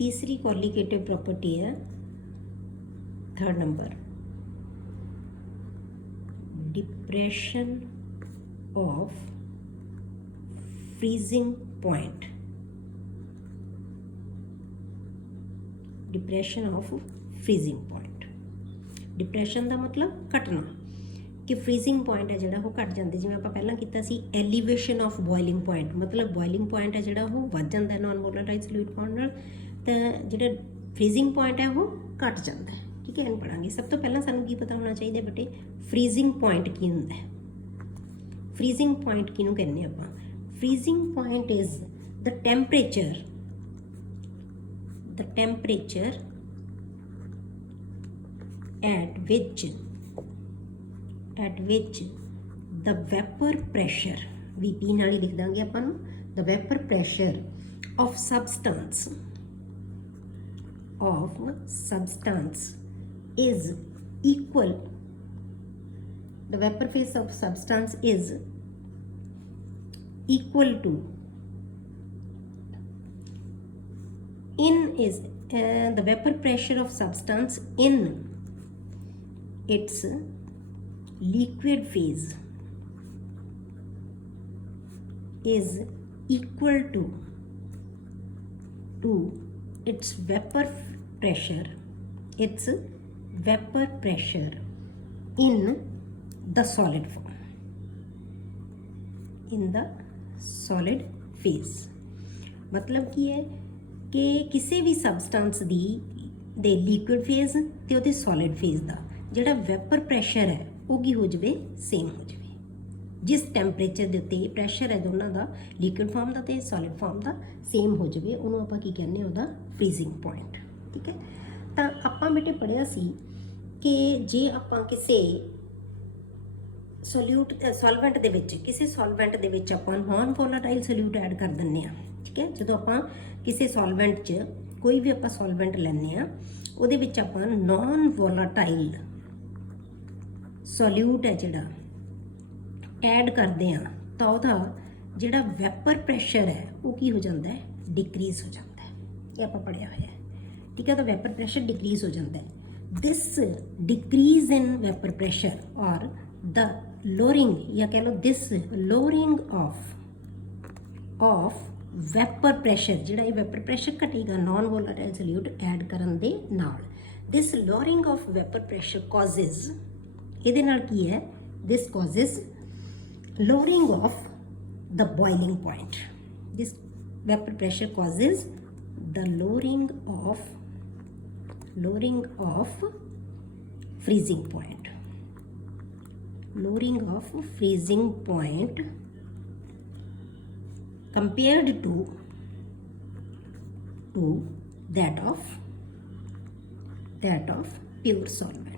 तीसरी colligative property है 3rd number, depression of freezing point. Depression of freezing point, depression का मतलब घटना कि फ्रीजिंग पॉइंट है जोड़ा वो घट जाते, जिवें आपां पहलां कीता सी एलीवेशन ऑफ बॉइलिंग पॉइंट, मतलब बॉइलिंग पॉइंट है जोड़ा वो वध जाता है नॉन वोलेटाइल सॉल्यूट पाउण नाल, तो जोड़ा फ्रीजिंग पॉइंट है वो घट जाता है। ठीक है, इन पढ़ांगे। सब तो पहलां सानूं की पता होना चाहिए बेटे, फ्रीजिंग पॉइंट की हुंदा है। फ्रीजिंग पॉइंट किहनूं कहने आपां? Freezing point is the temperature at which the vapor pressure, VP नाल ही लिख दांगे आपां नूं, the vapor pressure of substance is equal, the vapor phase of substance is equal to the vapor pressure of substance in its liquid phase is equal to its vapor pressure in the solid form, in the solid phase। मतलब की है कि किसी भी सबसटेंस दी दे liquid phase ते उहदे solid phase दा जिहड़ा वैपर प्रैशर है वो की हो जाए, सेम हो जाए। जिस टैंपरेचर के उत्ते प्रैशर है दोनों का, लिक्विड फॉर्म का तो सॉलिड फॉर्म का सेम हो जाए, उन्होंने आपां की कहने उहदा फ्रीजिंग पॉइंट। ठीक है, तो आपां बेटे पढ़िया सी कि जे आपां किसी सॉल्वेंट दे विच, किसी सॉल्वेंट दे विच आपां नॉन वोलेटाइल सॉल्यूट ऐड कर दिंदे आ। ठीक है, जो आपां किसी सॉल्वेंट च कोई भी आपां सॉल्वेंट लैंदे आ, उहदे विच आपां नॉन वोलेटाइल सॉल्यूट है जिहड़ा ऐड करते हैं, तो वह जिहड़ा वैपर प्रैशर है वो की हो जाता है, डिक्रीज हो जाता है। ये आप पढ़िया हुआ है। ठीक है, तो वैपर प्रैशर डिक्रीज हो जाता है। This decrease in vapour pressure और द लोअरिंग, या कह लो this lowering of vapour pressure, जिहड़ा ये वैपर प्रैशर घटेगा नॉन वोलेटाइल सॉल्यूट ऐड करन दे नाल, this lowering of vapour pressure causes, ਇਹਦੇ ਨਾਲ ਕੀ ਹੈ, this causes lowering of the boiling point, this vapor pressure causes the lowering of freezing point, compared to that of pure solvent।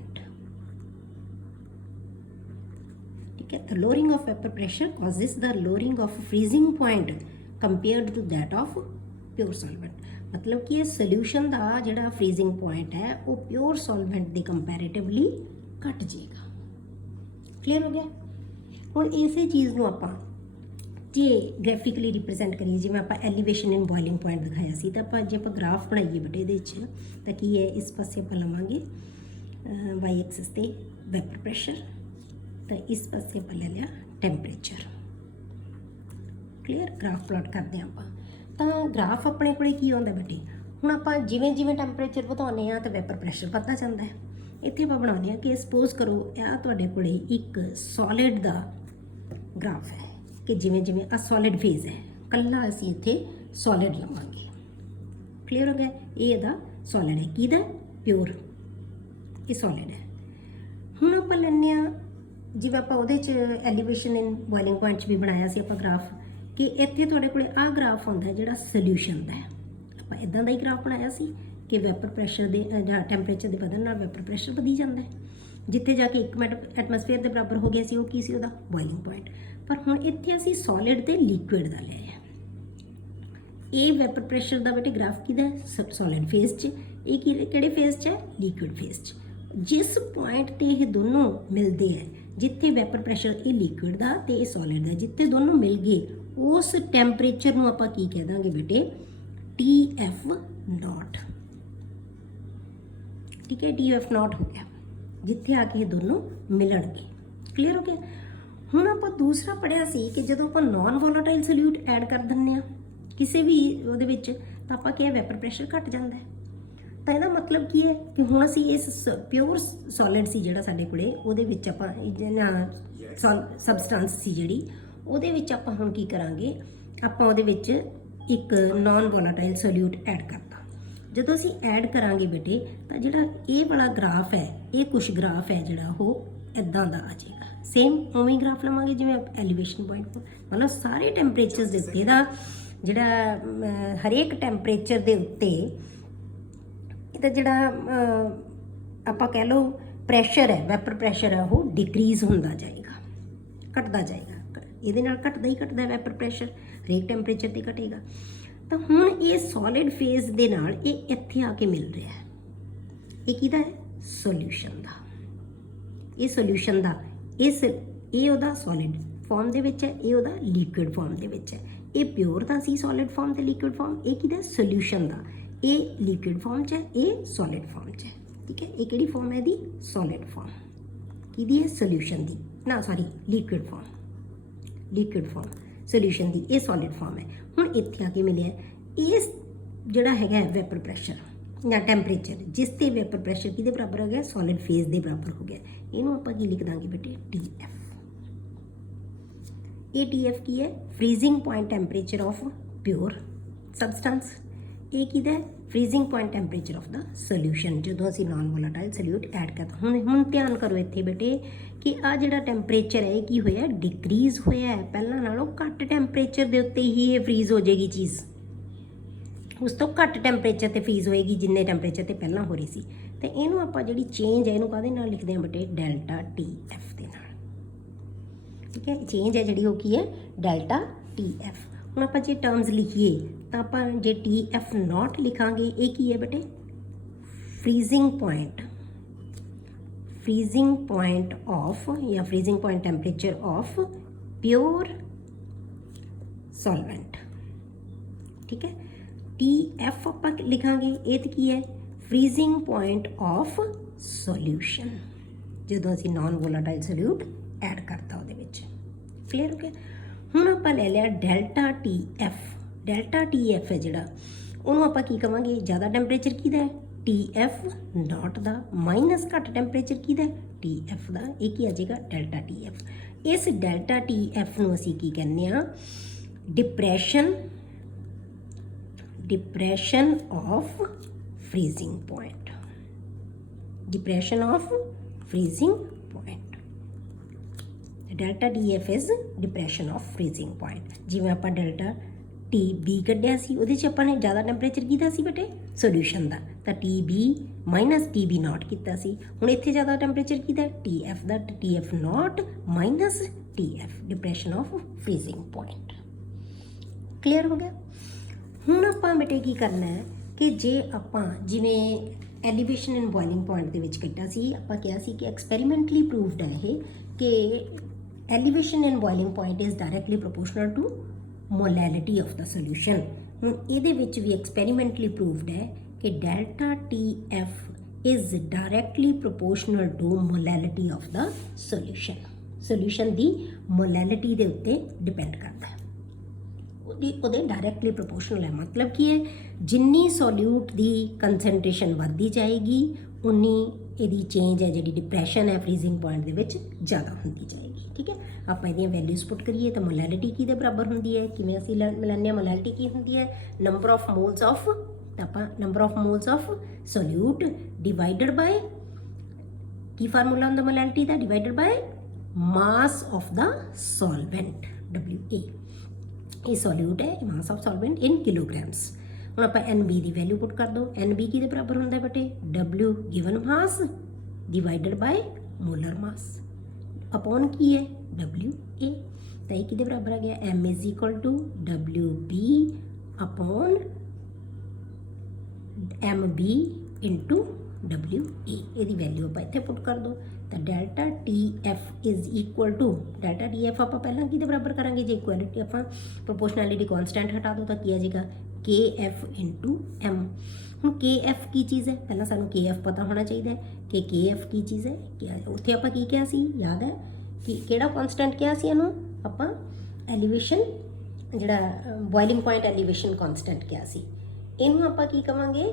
The lowering of vapor pressure causes the lowering of freezing point compared to that of pure solvent। मतलब कि solution का जिहड़ा freezing point है वो pure solvent के comparatively घट जाएगा। Clear हो गया? हुण इसे चीज़ को आपां जे ग्राफिकली रिप्रजेंट करिए, जिवें आपां एलीवेशन इन बॉइलिंग पॉइंट दिखाया सी, तो आपां जे आपां ग्राफ बनाइए बेटे इहदे विच, तां की है, इस पासे आपां लवांगे वाई एक्सिस ते वैपर प्रैशर, तो इस पासे आप ले लिया टैंपरेचर। क्लीयर? ग्राफ प्लॉट करते हैं आप, तो ग्राफ अपने को की होंगे बेटे, हुण आपां जिवें जिवें टैंपरेचर वधाउने आ तो वैपर प्रैशर बढ़ता जाता है। इत्थे आपां बनाउने आ कि सपोज करो आ तुहाडे कोले एक सॉलिड दा ग्राफ है कि जिवें जिवें आ सॉलिड फेज है, कल्ला असीं इत्थे सॉलिड लवांगे। क्लीयर हो गया? ये इहदा सॉलिड है, किहदा? प्योर, ये सॉलिड है। हुण आपां लैंदे आ जिवें आपां उहदे च एलीवेशन इन बॉइलिंग पॉइंट च भी बनाया सी आपां ग्राफ, कि इत्थे तुहाडे कोले आ ग्राफ आउंदा है जिहड़ा सोल्यूशन दा है। आपां इदां दा ही ग्राफ बनाया सी कि वैपर प्रैशर दे टैंपरेचर दे बधण नाल वैपर प्रैशर वधी जांदा है, जिथे जाके 1 एटमोसफेयर के बराबर हो गया सी, वो की सी उहदा बॉइलिंग पॉइंट। पर हुण इत्थे असीं सॉलिड ते लिक्विड दा लिया है। ये वैपर प्रैशर दा बेटे ग्राफ किहदा है? सॉलिड फेज च। ये किहड़े फेज च है? लिक्विड फेज च। जिस पॉइंट ते ये दोनों मिलते हैं, जिथे वैपर प्रैशर ये लिक्विड का तो ये सॉलिड का, जिथे दोनों मिल गए उस टैंपरेचर को आपां की कह देंगे बेटे? TF not. ठीक है, TF नॉट हो गया जिथे आके ये दोनों मिलणगे। क्लीयर हो गया। ਹੁਣ ਆਪਾਂ ਦੂਸਰਾ ਪੜ੍ਹਿਆ ਸੀ ਕਿ ਜਦੋਂ ਆਪਾਂ ਨॉन ਵੋਲਾਟਾਈਲ ਸੋਲਿਊਟ ਐਡ ਕਰ ਦਿੰਦੇ ਆ ਕਿਸੇ ਵੀ ਉਹਦੇ ਵਿੱਚ ਤਾਂ ਆਪਾਂ ਕਿਹਾ ਵੈਪਰ ਪ੍ਰੈਸ਼ਰ ਘਟ ਜਾਂਦਾ ਹੈ। ਤਾਂ ਇਹਦਾ ਮਤਲਬ ਕੀ ਹੈ ਕਿ ਹੁਣ ਅਸੀਂ ਇਸ ਪਿਓਰ ਸੋਲਿਡ ਸੀ ਜਿਹੜਾ ਸਾਡੇ ਕੋਲੇ ਉਹਦੇ ਵਿੱਚ ਆਪਾਂ ਸਬਸਟੈਂਸ ਸੀ ਜਿਹੜੀ ਉਹਦੇ ਵਿੱਚ ਆਪਾਂ ਹੁਣ ਕੀ ਕਰਾਂਗੇ, ਆਪਾਂ ਉਹਦੇ ਵਿੱਚ ਇੱਕ ਨॉन ਵੋਲਾਟਾਈਲ ਸੋਲਿਊਟ ਐਡ ਕਰਤਾ। ਜਦੋਂ ਅਸੀਂ ਐਡ ਕਰਾਂਗੇ ਬੇਟੇ ਤਾਂ ਜਿਹੜਾ ਇਹ ਵਾਲਾ ਗ੍ਰਾਫ ਹੈ, ਇਹ ਕੁਛ ਗ੍ਰਾਫ ਹੈ ਜਿਹੜਾ ਉਹ ਇੱਦਾਂ ਦਾ ਆ ਜਾਏਗਾ। ਸੇਮ ਉਵੇਂ ਗ੍ਰਾਫ ਲਵਾਂਗੇ ਜਿਵੇਂ ਐਲੀਵੇਸ਼ਨ ਪੁਆਇੰਟ, ਮਤਲਬ ਸਾਰੇ ਟੈਂਪਰੇਚਰਸ ਦੇ ਉੱਤੇ ਦਾ ਜਿਹੜਾ ਹਰੇਕ ਟੈਂਪਰੇਚਰ ਦੇ ਉੱਤੇ ਇਹਦਾ ਜਿਹੜਾ ਆਪਾਂ ਕਹਿ ਲਓ ਪ੍ਰੈਸ਼ਰ ਹੈ, ਵੈਪਰ ਪ੍ਰੈਸ਼ਰ ਹੈ, ਉਹ ਡਿਕਰੀਜ਼ ਹੁੰਦਾ ਜਾਏਗਾ, ਘਟਦਾ ਜਾਏਗਾ। ਇਹਦੇ ਨਾਲ ਘਟਦਾ ਹੀ ਘਟਦਾ ਵੈਪਰ ਪ੍ਰੈਸ਼ਰ, ਹਰੇਕ ਟੈਂਪਰੇਚਰ 'ਤੇ ਘਟੇਗਾ। ਤਾਂ ਹੁਣ ਇਹ ਸੋਲਿਡ ਫੇਜ਼ ਦੇ ਨਾਲ ਇਹ ਇੱਥੇ ਆ ਕੇ ਮਿਲ ਰਿਹਾ ਹੈ। ਇਹ ਕਿਹਦਾ ਹੈ? ਸੋਲਿਊਸ਼ਨ ਦਾ। ਇਹ ਸੋਲਿਊਸ਼ਨ ਦਾ ਇਹ ਉਹਦਾ ਸੋਲਿਡ ਫਾਰਮ ਦੇ ਵਿੱਚ ਹੈ, ਇਹ ਉਹਦਾ ਲਿਕੁਇਡ ਫਾਰਮ ਦੇ ਵਿੱਚ ਹੈ। ਇਹ ਪਿਓਰ ਦਾ ਸੀ ਸੋਲਿਡ ਫਾਰਮ ਤੇ ਲਿਕੁਇਡ ਫਾਰਮ, ਇਹ ਕਿਹਦਾ? ਸੋਲਿਊਸ਼ਨ ਦਾ। ਇਹ ਲਿਕੁਇਡ ਫਾਰਮ 'ਚ ਹੈ, ਇਹ ਸੋਲਿਡ ਫਾਰਮ 'ਚ ਹੈ। ਠੀਕ ਹੈ, ਇਹ ਕਿਹੜੀ ਫਾਰਮ ਹੈ ਇਹਦੀ? Solid form. ਕਿਹਦੀ ਹੈ? ਸੋਲਿਊਸ਼ਨ ਦੀ, ਨਾ sorry liquid form. Liquid form solution ਦੀ, ਇਹ ਸੋਲਿਡ ਫਾਰਮ ਹੈ। ਹੁਣ ਇੱਥੇ ਆ ਕੇ ਮਿਲਿਆ ਇਹ ਜਿਹੜਾ ਹੈਗਾ ਵੈਪਰ ਪ੍ਰੈਸ਼ਰ ਜਾਂ ਟੈਂਪਰੇਚਰ, ਜਿਸ ਤੇ ਵੈਪਰ ਪ੍ਰੈਸ਼ਰ ਕਿਹਦੇ ਬਰਾਬਰ ਹੋ ਗਿਆ? ਸੋਲਿਡ ਫੇਜ਼ ਦੇ ਬਰਾਬਰ ਹੋ ਗਿਆ। ਇਹਨੂੰ ਆਪਾਂ ਕੀ ਲਿਖ ਦਾਂਗੇ ਬੇਟੇ? TF। ਇਹ TF ਕੀ ਹੈ? Freezing point temperature of pure substance. ਇਹ ਕਿਹਦਾ ਹੈ? ਫਰੀਜ਼ਿੰਗ ਪੁਆਇੰਟ ਟੈਂਪਰੇਚਰ ਆਫ ਦਾ ਸੋਲਿਊਸ਼ਨ ਜਦੋਂ ਅਸੀਂ ਨਾਨ ਵੋਲਾਟਾਈਲ ਸੋਲਿਊਟ ਐਡ ਕਰਦਾ। ਹੁਣ ਧਿਆਨ ਕਰੋ ਇੱਥੇ ਬੇਟੇ ਕਿ ਆ ਜਿਹੜਾ ਟੈਂਪਰੇਚਰ ਹੈ ਇਹ ਕੀ ਹੋਇਆ? ਡਿਕਰੀਜ਼ ਹੋਇਆ ਹੈ। ਪਹਿਲਾਂ ਨਾਲੋਂ ਘੱਟ ਟੈਂਪਰੇਚਰ ਦੇ ਉੱਤੇ ਹੀ ਇਹ ਫਰੀਜ਼ ਹੋ ਜਾਏਗੀ ਚੀਜ਼, ਉਸ ਤੋਂ ਘੱਟ ਟੈਂਪਰੇਚਰ 'ਤੇ ਫਰੀਜ਼ ਹੋਏਗੀ ਜਿੰਨੇ ਟੈਂਪਰੇਚਰ 'ਤੇ ਪਹਿਲਾਂ ਹੋ ਰਹੀ ਸੀ। ਅਤੇ ਇਹਨੂੰ ਆਪਾਂ ਜਿਹੜੀ ਚੇਂਜ ਹੈ ਇਹਨੂੰ ਕਾਹਦੇ ਨਾਲ ਲਿਖਦੇ ਹਾਂ ਬੇਟੇ? ਡੈਲਟਾ TF ਦੇ ਨਾਲ। ਠੀਕ ਹੈ, ਚੇਂਜ ਹੈ ਜਿਹੜੀ ਉਹ ਕੀ ਹੈ? Delta TF। ਹੁਣ ਆਪਾਂ ਜੇ ਟਰਮਸ ਲਿਖੀਏ ਤਾਂ ਆਪਾਂ ਜੇ TF ਨॉट ਲਿਖਾਂਗੇ, ਇਹ ਕੀ ਹੈ ਬੇਟੇ? ਫਰੀਜ਼ਿੰਗ ਪੁਆਇੰਟ ਆਫ ਜਾਂ freezing point temperature of pure ਸੋਲਵੈਂਟ। ਠੀਕ ਹੈ, TF ਆਪਾਂ ਲਿਖਾਂਗੇ, ਇਹ ਤਾਂ ਕੀ ਹੈ? ਫਰੀਜ਼ਿੰਗ ਪੁਆਇੰਟ ਆਫ ਸੋਲਿਊਸ਼ਨ ਜਦੋਂ ਅਸੀਂ ਨਾਨ ਵੋਲਾਟਾਈਲ ਸੋਲਿਊਟ ਐਡ ਕਰਤਾ ਉਹਦੇ ਵਿੱਚ। ਕਲੀਅਰ ਹੋ ਗਿਆ। ਹੁਣ ਆਪਾਂ ਲੈ ਲਿਆ ਡੈਲਟਾ TF। ਡੈਲਟਾ TF ਹੈ ਜਿਹੜਾ, ਉਹਨੂੰ ਆਪਾਂ ਕੀ ਕਵਾਂਗੇ? ਜ਼ਿਆਦਾ ਟੈਂਪਰੇਚਰ ਕਿਹਦਾ ਹੈ? TF ਨॉट ਦਾ, ਮਾਈਨਸ ਘੱਟ ਟੈਂਪਰੇਚਰ ਕਿਹਦਾ? TF ਦਾ। ਇਹ ਕੀ ਆ ਜਾਏਗਾ? Delta TF। ਇਸ ਡੈਲਟਾ TF ਨੂੰ ਅਸੀਂ ਕੀ ਕਹਿੰਦੇ ਆ? Depression of freezing point. Depression of freezing point. Delta TF is depression of freezing point. ਜਿਵੇਂ ਆਪਾਂ ਡੈਲਟਾ TB ਕੱਢਿਆ ਸੀ, ਉਹਦੇ 'ਚ ਆਪਾਂ ਨੇ ਜ਼ਿਆਦਾ ਟੈਂਪਰੇਚਰ ਕਿਹਦਾ ਸੀ ਬੇਟੇ? ਸੋਲਿਊਸ਼ਨ ਦਾ। ਤਾਂ TB ਮਾਈਨਸ TB ਨॉट ਕੀਤਾ ਸੀ। ਹੁਣ ਇੱਥੇ ਜ਼ਿਆਦਾ ਟੈਂਪਰੇਚਰ ਕਿਹਦਾ? TF ਦਾ। TF nought minus TF, depression of freezing point. Clear ਹੋ ਗਿਆ। ਹੁਣ ਆਪਾਂ ਬੇਟੇ ਕੀ ਕਰਨਾ ਹੈ ਕਿ ਜੇ ਆਪਾਂ ਜਿਵੇਂ ਐਲੀਵੇਸ਼ਨ ਐਂਡ ਬੋਇਲਿੰਗ ਪੁਆਇੰਟ ਦੇ ਵਿੱਚ ਕੱਢਿਆ ਸੀ, ਆਪਾਂ ਕਿਹਾ ਸੀ ਕਿ ਐਕਸਪੈਰੀਮੈਂਟਲੀ ਪ੍ਰੂਵਡ ਹੈ ਇਹ ਕਿ elevation and boiling point is directly proportional to molality of ਦਾ ਸੋਲਿਊਸ਼ਨ। ਹੁਣ ਇਹਦੇ ਵਿੱਚ ਵੀ ਐਕਸਪੈਰੀਮੈਂਟਲੀ ਪ੍ਰੂਵਡ ਹੈ ਕਿ delta TF is directly proportional to molality of ਦਾ ਸੋਲਿਊਸ਼ਨ। ਸੋਲਿਊਸ਼ਨ ਦੀ ਮੋਲੈਲਿਟੀ ਦੇ ਉੱਤੇ ਡਿਪੈਂਡ ਕਰਦਾ ਹੈ, ਉਹਦੇ ਡਾਇਰੈਕਟਲੀ ਪ੍ਰੋਪੋਰਸ਼ਨਲ ਹੈ। ਮਤਲਬ ਕੀ ਹੈ? ਜਿੰਨੀ ਸੋਲਿਊਟ ਦੀ ਕੰਸਨਟ੍ਰੇਸ਼ਨ ਵੱਧਦੀ ਜਾਏਗੀ ਉਨੀ ਇਹਦੀ ਚੇਂਜ ਹੈ ਜਿਹੜੀ ਡਿਪਰੈਸ਼ਨ ਹੈ ਫਰੀਜ਼ਿੰਗ ਪੁਆਇੰਟ ਦੇ ਵਿੱਚ ਜ਼ਿਆਦਾ ਹੁੰਦੀ ਜਾਏਗੀ। ਠੀਕ ਹੈ, ਆਪਾਂ ਇਹਦੀਆਂ ਵੈਲਿਊਜ਼ ਪੁੱਟ ਕਰੀਏ ਤਾਂ ਮੋਲੈਲਿਟੀ ਕਿਹਦੇ ਬਰਾਬਰ ਹੁੰਦੀ ਹੈ? ਕਿਵੇਂ ਅਸੀਂ ਲੈਂਦੇ ਹਾਂ? ਮੋਲੈਲਿਟੀ ਕੀ ਹੁੰਦੀ ਹੈ? ਨੰਬਰ ਆਫ ਮੋਲਸ ਆਫ, ਤਾਂ ਆਪਾਂ number of moles of solute divided by ਕੀ ਫਾਰਮੂਲਾ ਹੁੰਦਾ ਮੋਲੈਲਿਟੀ ਦਾ? ਡਿਵਾਈਡਡ ਬਾਏ ਮਾਸ ਆਫ ਦਾ ਸੋਲਵੈਂਟ, WA। ਇਹ ਸੋਲਿਊਟ ਹੈ, ਮਾਸ ਆਫ ਸੋਲਵੈਂਟ ਇਨ ਕਿਲੋਗ੍ਰਾਮਸ। ਹੁਣ ਆਪਾਂ NB ਦੀ ਵੈਲਿਊ ਪੁੱਟ ਕਰ ਦਿਓ। NB ਕਿਹਦੇ ਬਰਾਬਰ ਹੁੰਦਾ ਬੇਟੇ? W given mass divided by molar mass upon ਕੀ ਹੈ? WA। ਤਾਂ ਇਹ ਕਿਹਦੇ ਬਰਾਬਰ ਆ ਗਿਆ? M is equal to WB upon MB into WA। ਇਹਦੀ ਵੈਲਿਊ ਆਪਾਂ ਇੱਥੇ ਪੁੱਟ ਕਰ ਦਿਓ। ਤਾਂ delta TF is equal to delta TF ਆਪਾਂ ਪਹਿਲਾਂ ਕਿਹਦੇ ਬਰਾਬਰ ਕਰਾਂਗੇ? ਜੇ ਇਕੁਐਲਿਟੀ ਆਪਾਂ ਪ੍ਰੋਪੋਰਸ਼ਨੈਲਿਟੀ ਕੌਨਸਟੈਂਟ ਹਟਾ ਦਿਓ ਤਾਂ ਕੀ ਆ ਜਾਏਗਾ? KF into M। ਹੁਣ KF ਕੀ ਚੀਜ਼ ਹੈ? ਪਹਿਲਾਂ ਸਾਨੂੰ KF ਪਤਾ ਹੋਣਾ ਚਾਹੀਦਾ ਹੈ ਕਿ KF ਕੀ ਚੀਜ਼ ਹੈ। ਕਿ ਉੱਥੇ ਆਪਾਂ ਕੀ ਕਿਹਾ ਸੀ, ਯਾਦ ਹੈ ਕਿ ਕਿਹੜਾ ਕੌਨਸਟੈਂਟ ਕਿਹਾ ਸੀ ਇਹਨੂੰ? ਆਪਾਂ ਐਲੀਵੇਸ਼ਨ, ਜਿਹੜਾ ਬੋਇਲਿੰਗ ਪੁਆਇੰਟ ਐਲੀਵੇਸ਼ਨ ਕੌਨਸਟੈਂਟ ਕਿਹਾ ਸੀ। ਇਹਨੂੰ ਆਪਾਂ ਕੀ ਕਵਾਂਗੇ?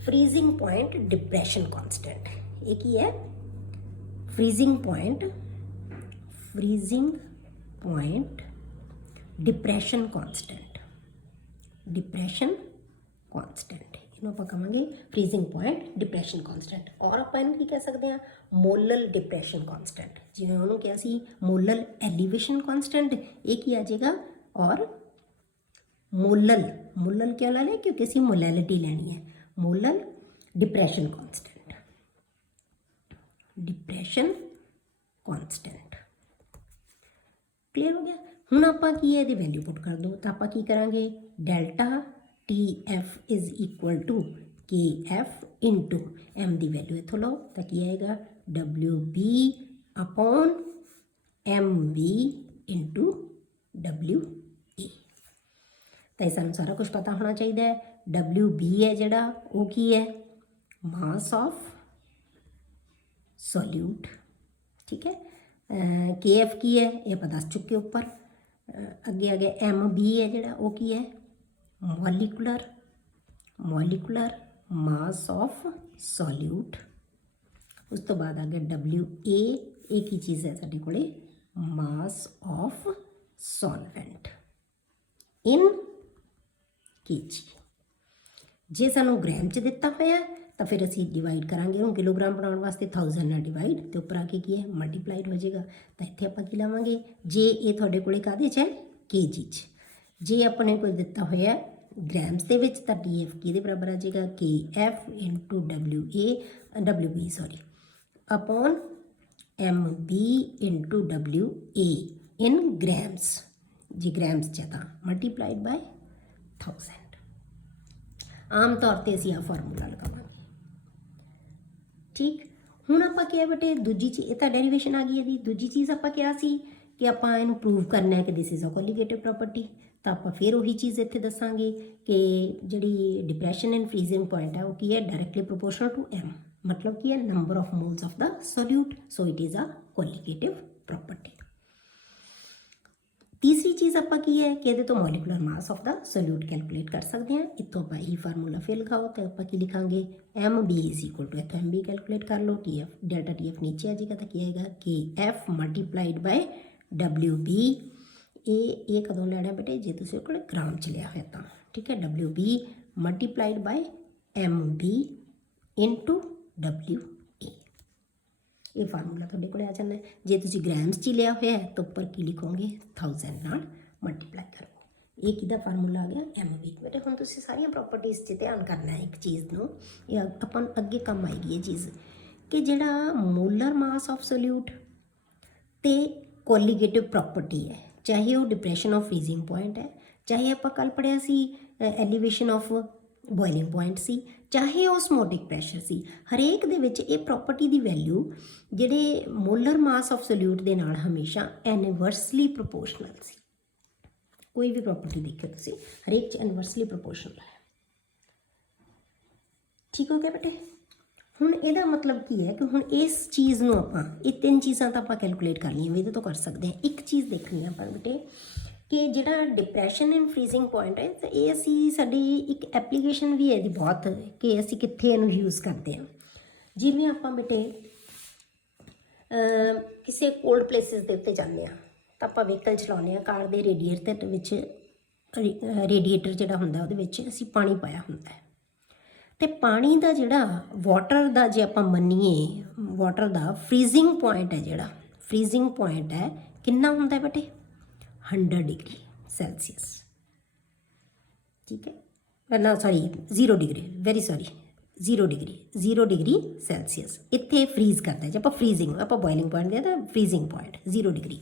Freezing point depression constant. ਇਹ ਕੀ ਹੈ? Freezing point depression constant, depression constant ਇਹਨੂੰ ਆਪਾਂ ਕਹਾਂਗੇ ਫਰੀਜ਼ਿੰਗ ਪੁਆਇੰਟ ਡਿਪਰੈਸ਼ਨ ਕੌਨਸਟੈਂਟ। ਔਰ ਆਪਾਂ ਇਹਨੂੰ ਕੀ ਕਹਿ ਸਕਦੇ ਹਾਂ? ਮੋਲਲ ਡਿਪਰੈਸ਼ਨ ਕੌਨਸਟੈਂਟ। ਜਿਵੇਂ ਉਹਨੂੰ ਕਿਹਾ ਸੀ ਮੋਲਲ ਐਲੀਵੇਸ਼ਨ ਕੌਨਸਟੈਂਟ, ਇਹ ਕੀ ਆ ਜਾਏਗਾ? ਔਰ ਮੋਲਲ ਕਿਉਂ ਲੈ ਲਿਆ? ਕਿਉਂਕਿ ਅਸੀਂ ਮੋਲੈਲਿਟੀ ਲੈਣੀ ਹੈ। Molal depression constant, depression constant. Clear हो गया? ਹੁਣ ਆਪਾਂ ਕੀ ਹੈ, ਇਹਦੀ ਵੈਲਿਊ ਪੁੱਟ ਕਰ ਦਿਓ। ਤਾਂ ਆਪਾਂ ਕੀ ਕਰਾਂਗੇ? Delta TF is equal to KF into M ਦੀ ਵੈਲਿਊ ਇੱਥੋਂ ਲਓ ਤਾਂ ਕੀ ਆਏਗਾ? WB upon MB into WA। ਤਾਂ ਇਹ ਸਾਨੂੰ ਸਾਰਾ ਕੁਝ ਪਤਾ ਹੋਣਾ ਚਾਹੀਦਾ ਹੈ। WB ਹੈ ਜਿਹੜਾ, ਉਹ ਕੀ ਹੈ? Mass of solute. ठीक है। KF की है ये आप दस चुके ऊपर। अगे आ गया MB है जोड़ा, वो की है? Molecular mass of solute. उस तो बाद आ गया WA, एक ही चीज़ है साढ़े कोले, mass of solvent in kg। जे सानू ग्राम च दिता होया तो फिर असी डिवाइड करांगे उन्होंने किलोग्राम बनाने वास्ते 1000 नाल डिवाइड तो उपर आके की है मल्टीप्लाइड हो जाएगा। तो इत्थे आपां की लावांगे? जे ये तुहाडे कोले काहदे च है? kg च। जे अपने कोई दिता होया ग्राम्स दे विच तां TF किहदे बराबर आ जाएगा? KF into WB upon MB into WA in grams. J grams च तां मल्टीप्लाइड बाय 1000। आम तौर पर असीं आ फार्मूला लगावांगे। ठीक। हुण आपां क्या बेटे दूजी चीज़, ये तो डेरीवेशन आ गई है। दूजी चीज़ आपां क्या सी कि आपां इहनूं प्रूव करना है कि this is a colligative property. तो आपां फिर वही चीज़ इत्थे दसांगे कि जिहड़ी डिप्रेशन एंड फ्रीजिंग पॉइंट है वो की है? Directly proportional to M। मतलब की है? Number of moles of the solute. So it is a colligative property. तीसरी चीज़ आपां की है कि ये तो molecular mass of the solute calculate कर सकते हैं। इतों आप यही फार्मूला फिर लिखाओ तो आप की लिखांगे MB इज इक्वल टू, इतों MB कैलकुलेट कर लो, TF डेल्टा TF नीचे आ जाएगा तो क्या आएगा? KF multiplied bye WB। ये कदों लेना बेटे? जे तुसीं कोल ग्राम च लिया है तो ठीक है। WB multiplied by MB into WA। ये फार्मूला तुहाडे कोल आ जाना है। जे तुसीं ग्राम्स च लिया हुआ है तो उपर की लिखोगे 1000 नाल मल्टीप्लाई करोगे। ये किहदा फार्मूला आ गया? MB। बेटे हुण तुसीं सारियां प्रॉपर्टीज़ च ध्यान करना है। एक चीज़ नूं ये अपन अगे कम आएगी ये चीज़ कि जिहड़ा मोलर मास ऑफ सोल्यूट ते कोलीगेटिव प्रॉपर्टी है, चाहे वो डिप्रेशन ऑफ फ्रीजिंग पॉइंट है, चाहे आपां कल पढ़िया सी एलीवेशन ऑफ बॉइलिंग पॉइंट सी, चाहे ऑस्मोटिक प्रैशर सी, हरेक दे विच ये प्रॉपर्टी की वैल्यू जिहड़े मोलर मास ऑफ सोल्यूट दे नाल हमेशा इनवर्सली प्रोपोर्शनल सी। कोई भी प्रॉपर्टी देखियो तुसीं हरेक च इनवर्सली प्रोपोर्शनल है। ठीक हो गया बेटे? हुण इहदा मतलब की है कि हुण इस चीज़ नूं आपां ये तीन चीज़ां तां आपां कैलकुलेट कर लईआं, इहदे तो कर सकते हैं। एक चीज़ देखनी आपां बेटे कि जिहड़ा डिप्रेशन एंड फ्रीजिंग पॉइंट है तो ये असी साडी एक एप्लीकेशन भी है इहदी बहुत कि असी कित्थे इहनूं यूज़ करते हैं। जिवें आपां बेटे किसी कोल्ड प्लेसिस के उत्ते जाते हैं तो आपां व्हीकल चलाउने कार के रेਡੀਏਟਰ विच रेਡੀਏਟਰ जिहड़ा हुंदा उहदे विच असी पानी पाया हुंदा है तो पानी का जिहड़ा वाटर का जे आपां मन्नीए वाटर का फ्रीजिंग पॉइंट है, जिहड़ा फ्रीजिंग पॉइंट है कितना हुंदा है बेटे? 100 डिग्री सेल्सियस। ठीक है ना, sorry 0 degree, very sorry 0 degree Celsius इत्थे फ्रीज करता है। जब आप फ्रीजिंग आप बॉइलिंग पॉइंट दिया तो फ्रीजिंग पॉइंट 0 डिग्री।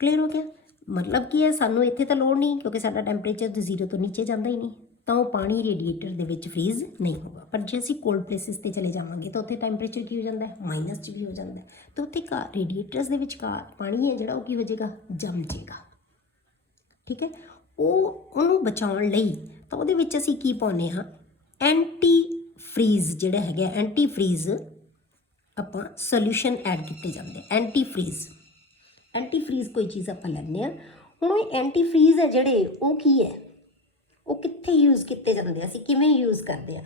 क्लीयर हो गया? मतलब की है सानू इत्थे तो लोड़ नहीं क्योंकि साडा टैंपरेचर तो 0 तो नीचे जाता ही नहीं, तो वो पानी रेਡੀਏਟਰ ਦੇ ਵਿੱਚ फ्रीज नहीं होगा। पर जे ਅਸੀਂ कोल्ड प्लेसिस ਤੇ चले जावांगे तो उत्थे टैंपरेचर की हो जाता है? माइनस च भी हो जाता है। तो उत्थे रेਡੀਏਟਰਸ ਦੇ ਵਿੱਚ पानी है जिहड़ा वो की हो जाएगा? जम जाएगा। ठीक है। ਉਹਨੂੰ ਬਚਾਉਣ ਲਈ ਤਾਂ ਉਹਦੇ ਵਿੱਚ ਅਸੀਂ ਕੀ ਪਾਉਂਦੇ ਹਾਂ, ਐਂਟੀ ਫਰੀਜ਼ ਜਿਹੜੇ ਹੈਗੇ ਐਂਟੀ ਫਰੀਜ਼ ਆਪਾਂ ਸੋਲਿਊਸ਼ਨ ਐਡ ਕੀਤੇ ਜਾਂਦੇ। ਐਂਟੀ ਫਰੀਜ਼ ਕੋਈ ਚੀਜ਼ ਆਪਾਂ ਲੈਂਦੇ ਹਾਂ। ਹੁਣ ਇਹ ਐਂਟੀ ਫਰੀਜ਼ ਹੈ ਜਿਹੜੇ ਉਹ ਕੀ ਹੈ, ਉਹ ਕਿੱਥੇ ਯੂਜ਼ ਕੀਤੇ ਜਾਂਦੇ ਆ, ਅਸੀਂ ਕਿਵੇਂ ਯੂਜ਼ ਕਰਦੇ ਆ।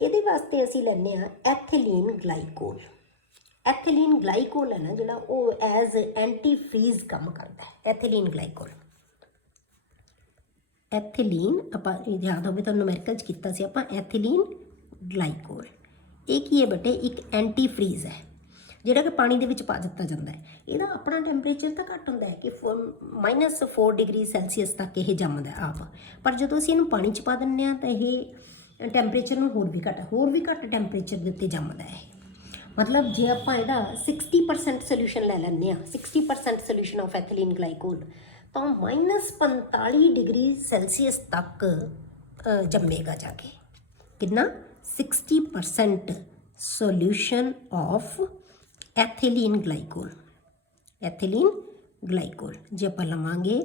ਇਹਦੇ ਵਾਸਤੇ ਅਸੀਂ ਲੈਂਦੇ ਹਾਂ ਐਥੀਲੀਨ ਗਲਾਈਕੋਲ। ਐਥੀਲੀਨ ਗਲਾਈਕੋਲ ਹੈ ਨਾ ਜਿਹੜਾ, ਉਹ ਐਜ਼ ਐਂਟੀ ਫਰੀਜ਼ ਕੰਮ ਕਰਦਾ ਹੈ। ਐਥੀਲੀਨ ਗਲਾਈਕੋਲ, ਐਥੀਲੀਨ ਆਪਾਂ ਯਾਦ ਹੋਵੇ ਤੁਹਾਨੂੰ ਨੂਮੈਰੀਕਲ 'ਚ ਕੀਤਾ ਸੀ ਆਪਾਂ, ਐਥੀਲੀਨ ਗਲਾਈਕੋਲ। ਇਹ ਕੀ ਹੈ ਬੇਟੇ, ਇੱਕ ਐਂਟੀ ਫਰੀਜ਼ ਹੈ ਜਿਹੜਾ ਕਿ ਪਾਣੀ ਦੇ ਵਿੱਚ ਪਾ ਦਿੱਤਾ ਜਾਂਦਾ ਹੈ। ਇਹਦਾ ਆਪਣਾ ਟੈਂਪਰੇਚਰ ਤਾਂ ਘੱਟ ਹੁੰਦਾ ਹੈ ਕਿ -4 ਡਿਗਰੀ ਸੈਲਸੀਅਸ ਤੱਕ ਇਹ ਜੰਮਦਾ ਆਪ, ਪਰ ਜਦੋਂ ਅਸੀਂ ਇਹਨੂੰ ਪਾਣੀ 'ਚ ਪਾ ਦਿੰਦੇ ਹਾਂ ਤਾਂ ਇਹ ਟੈਂਪਰੇਚਰ ਨੂੰ ਹੋਰ ਵੀ ਘੱਟ ਟੈਂਪਰੇਚਰ ਦੇ ਉੱਤੇ ਜੰਮਦਾ ਹੈ। ਮਤਲਬ ਜੇ ਆਪਾਂ ਇਹਦਾ 60% ਸੋਲਿਊਸ਼ਨ ਲੈ ਲੈਂਦੇ ਹਾਂ, 60% ਸੋਲਿਊਸ਼ਨ ਆਫ ਐਥੀਲੀਨ ਗਲਾਈਕੋਲ, ਤਾਂ -45 ਡਿਗਰੀ ਸੈਲਸੀਅਸ ਤੱਕ ਜੰਮੇਗਾ ਜਾ ਕੇ। ਕਿੰਨਾ? 60% ਸੋਲਿਊਸ਼ਨ ਆਫ ਐਥੀਲੀਨ ਗਲਾਈਕੋਲ। ਐਥੀਲੀਨ ਗਲਾਈਕੋਲ ਜੇ ਆਪਾਂ ਲਵਾਂਗੇ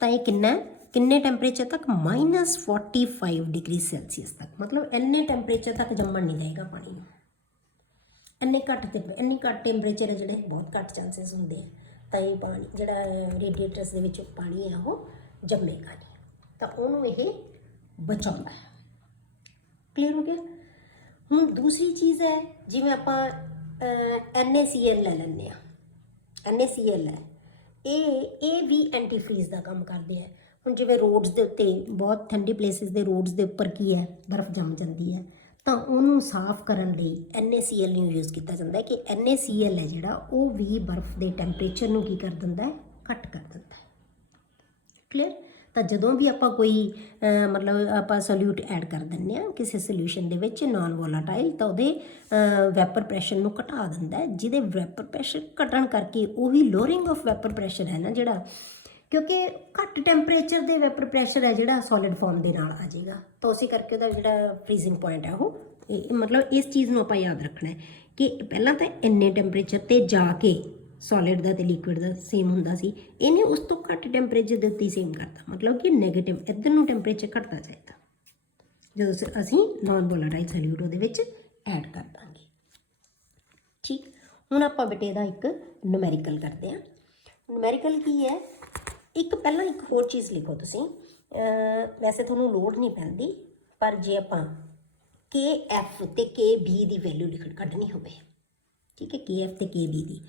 ਤਾਂ ਇਹ ਕਿੰਨੇ ਟੈਂਪਰੇਚਰ ਤੱਕ? -45 ਡਿਗਰੀ ਸੈਲਸੀਅਸ ਤੱਕ। ਮਤਲਬ ਇੰਨੇ ਟੈਂਪਰੇਚਰ ਤੱਕ ਜੰਮਣ ਨਹੀਂ ਦੇਗਾ ਪਾਣੀ ਨੂੰ। ਇੰਨੇ ਘੱਟ ਟੈਂਪਰੇਚਰ ਹੈ ਜਿਹੜੇ, ਬਹੁਤ ਘੱਟ ਚਾਂਸਸ ਹੁੰਦੇ ਆ ਤਾਂ ਇਹ ਪਾਣੀ ਜਿਹੜਾ ਰੇਡੀਏਟਰਸ ਦੇ ਵਿੱਚ ਪਾਣੀ ਹੈ ਉਹ ਜੰਮੇਗਾ ਨਹੀਂ, ਤਾਂ ਉਹਨੂੰ ਇਹ ਬਚਾਉਂਦਾ ਹੈ। ਕਲੀਅਰ ਹੋ ਗਿਆ। ਹੁਣ ਦੂਸਰੀ ਚੀਜ਼ ਹੈ, ਜਿਵੇਂ ਆਪਾਂ NaCl ਲੈ ਲੈਂਦੇ ਹਾਂ। NaCl ਹੈ, ਇਹ ਵੀ ਐਂਟੀ ਫਰੀਜ਼ ਦਾ ਕੰਮ ਕਰਦੇ ਹੈ। ਹੁਣ ਜਿਵੇਂ ਰੋਡਸ ਦੇ ਉੱਤੇ, ਬਹੁਤ ਠੰਡੀ ਪਲੇਸਿਸ ਦੇ ਰੋਡਸ ਦੇ ਉੱਪਰ ਕੀ ਹੈ, ਬਰਫ਼ ਜੰਮ ਜਾਂਦੀ ਹੈ, ਤਾਂ ਉਹਨੂੰ ਸਾਫ਼ ਕਰਨ ਲਈ NaCl ਨੂੰ ਯੂਜ਼ ਕੀਤਾ ਜਾਂਦਾ ਹੈ ਕਿ NaCl ਹੈ ਜਿਹੜਾ, ਉਹ ਵੀ ਬਰਫ਼ ਦੇ ਟੈਂਪਰੇਚਰ ਨੂੰ ਕੀ ਕਰ ਦਿੰਦਾ ਹੈ, ਘੱਟ ਕਰ ਦਿੰਦਾ ਹੈ। ਕਲੀਅਰ। ਤਾਂ ਜਦੋਂ ਵੀ ਆਪਾਂ ਕੋਈ ਮਤਲਬ ਆਪਾਂ ਸੋਲਿਊਟ ਐਡ ਕਰ ਦਿੰਦੇ ਹਾਂ ਕਿਸੇ ਸੋਲਿਊਸ਼ਨ ਦੇ ਵਿੱਚ ਨਾਨ ਵੋਲਾਟਾਈਲ, ਤਾਂ ਉਹਦੇ ਵੈਪਰ ਪ੍ਰੈਸ਼ਰ ਨੂੰ ਘਟਾ ਦਿੰਦਾ ਹੈ, ਜਿਹਦੇ ਵੈਪਰ ਪ੍ਰੈਸ਼ਰ ਘਟਣ ਕਰਕੇ ਉਹੀ ਲੋਅਰਿੰਗ ਆਫ ਵੈਪਰ ਪ੍ਰੈਸ਼ਰ ਹੈ ਨਾ ਜਿਹੜਾ, ਕਿਉਂਕਿ ਘੱਟ ਟੈਂਪਰੇਚਰ ਦੇ ਵੈਪਰ ਪ੍ਰੈਸ਼ਰ ਹੈ ਜਿਹੜਾ ਸੋਲਿਡ ਫਾਰਮ ਦੇ ਨਾਲ ਆ ਜਾਏਗਾ, ਤਾਂ ਉਸੇ ਕਰਕੇ ਉਹਦਾ ਜਿਹੜਾ ਫਰੀਜ਼ਿੰਗ ਪੁਆਇੰਟ ਹੈ ਉਹ ਮਤਲਬ ਇਸ ਚੀਜ਼ ਨੂੰ ਆਪਾਂ ਯਾਦ ਰੱਖਣਾ ਹੈ ਕਿ ਪਹਿਲਾਂ ਤਾਂ ਇੰਨੇ ਟੈਂਪਰੇਚਰ 'ਤੇ ਜਾ ਕੇ ਸੋਲਿਡ ਦਾ ਅਤੇ ਲਿਕੁਇਡ ਦਾ ਸੇਮ ਹੁੰਦਾ ਸੀ, ਇਹਨੇ ਉਸ ਤੋਂ ਘੱਟ ਟੈਂਪਰੇਚਰ ਦੇ ਉੱਤੇ ਸੇਮ ਕਰਤਾ, ਮਤਲਬ ਕਿ ਨੈਗੇਟਿਵ ਇੱਧਰ ਨੂੰ ਟੈਂਪਰੇਚਰ ਘਟਦਾ ਜਾਏਗਾ ਜਦੋਂ ਅਸੀਂ ਨਾਨ ਵੋਲਾਟਾਈਲ ਸੋਲਿਊਟ ਉਹਦੇ ਵਿੱਚ ਐਡ ਕਰ ਦਾਂਗੇ। ਠੀਕ। ਹੁਣ ਆਪਾਂ ਬੇਟੇ ਦਾ ਇੱਕ ਨੂਮੈਰੀਕਲ ਕਰਦੇ ਹਾਂ। ਨੂਮੈਰੀਕਲ ਕੀ ਹੈ, ਪਹਿਲਾਂ ਇੱਕ ਹੋਰ ਚੀਜ਼ ਲਿਖੋ ਤੁਸੀਂ, ਵੈਸੇ ਤੁਹਾਨੂੰ ਲੋੜ ਨਹੀਂ ਪੈਂਦੀ, ਪਰ ਜੇ ਆਪਾਂ KF ਅਤੇ KB ਦੀ ਵੈਲਿਊ ਕੱਢਣੀ ਹੋਵੇ, ਠੀਕ ਹੈ, KF ਅਤੇ KB ਦੀ,